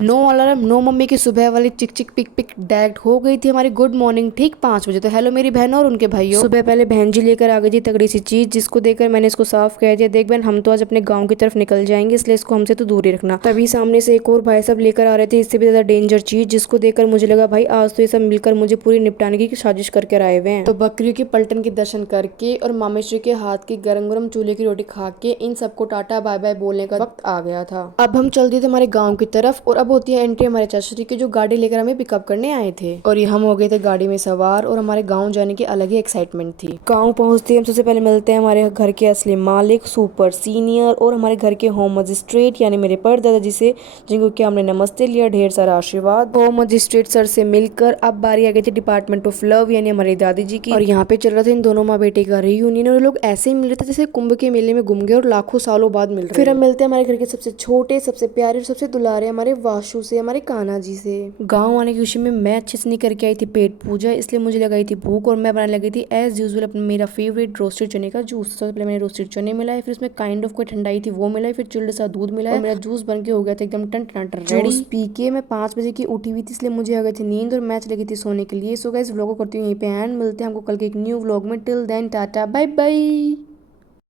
No alarm no mummy की सुबह वाली चिक चिक पिक पिक डायरेक्ट हो गई थी हमारी गुड मॉर्निंग ठीक 5 बजे। तो हेलो मेरी बहनों और उनके भाइयों। सुबह पहले बहन जी लेकर आ गई थी तगड़ी सी चीज, जिसको देखकर मैंने इसको साफ कह दिया, देख बहन हम तो आज अपने गांव की तरफ निकल जाएंगे, इसलिए इसको हमसे तो दूर ही रखना। तभी सामने से एक और भाई साहब लेकर आ रहे थे इससे भी ज्यादा डेंजर चीज, जिसको देखकर मुझे लगा भाई आज तो ये सब मिलकर मुझे पूरी निपटाने की साजिश करके आए हुए हैं। तो बकरियों के पलटन के दर्शन करके और मामेश्वरी के हाथ की गरम गरम चूल्हे की रोटी खा के इन सबको टाटा बाय बाय बोलने का वक्त आ गया था। अब हम चल दिए थे हमारे गाँव की तरफ और अब होती है एंट्री हमारे चाचा के, जो गाड़ी लेकर हमें पिकअप करने आए थे। और ये हम हो गए थे गाड़ी में सवार और हमारे गांव जाने की अलग ही एक्साइटमेंट थी। गांव पहुंचते ही हम सबसे पहले मिलते हैं हमारे घर के असली मालिक, सुपर सीनियर और हमारे घर के होम मजिस्ट्रेट यानी मेरे परदादा जी से, जिनको कि हमने नमस्ते लिया, ढेर सारा आशीर्वाद। होम मजिस्ट्रेट सर से मिलकर अब बारी आ गई थी डिपार्टमेंट ऑफ लव यानी हमारी दादी जी की। और यहाँ पे चल रहा था इन दोनों माँ बेटे का रीयूनियन और लोग ऐसे ही मिल रहे थे जैसे कुंभ के मेले में घूम गए और लाखों सालों बाद मिल रहे। फिर हम मिलते हैं हमारे घर के सबसे छोटे, सबसे प्यारे और सबसे दुलारे हमारे वाशु से, हमारे कान्हा जी से। गांव आने की खुशी में मैं अच्छे से नहीं करके आई थी पेट पूजा, इसलिए मुझे लगाई थी भूख और मैं बनाने लगी थी एज यूजुअल अपना मेरा फेवरेट रोस्टेड चने का जूस। सबसे पहले मैंने रोस्टेड चने मिलाए, फिर उसमें काइंड ऑफ कोई ठंडाई थी वो मिलाई, फिर चिल्ड सा दूध मिलाया और मेरा जूस बन के हो गया था एकदम टन टनाटर रेडी। जूस पी के मैं 5 बजे की उठी हुई थी, इसलिए मुझे आ गई थी नींद और मैं चली गई थी सोने के लिए। सो गाइस व्लॉग को करती हूँ यहीं पे एंड, मिलते हैं हमको कल के एक न्यू व्लॉग में। Till then tata bye bye.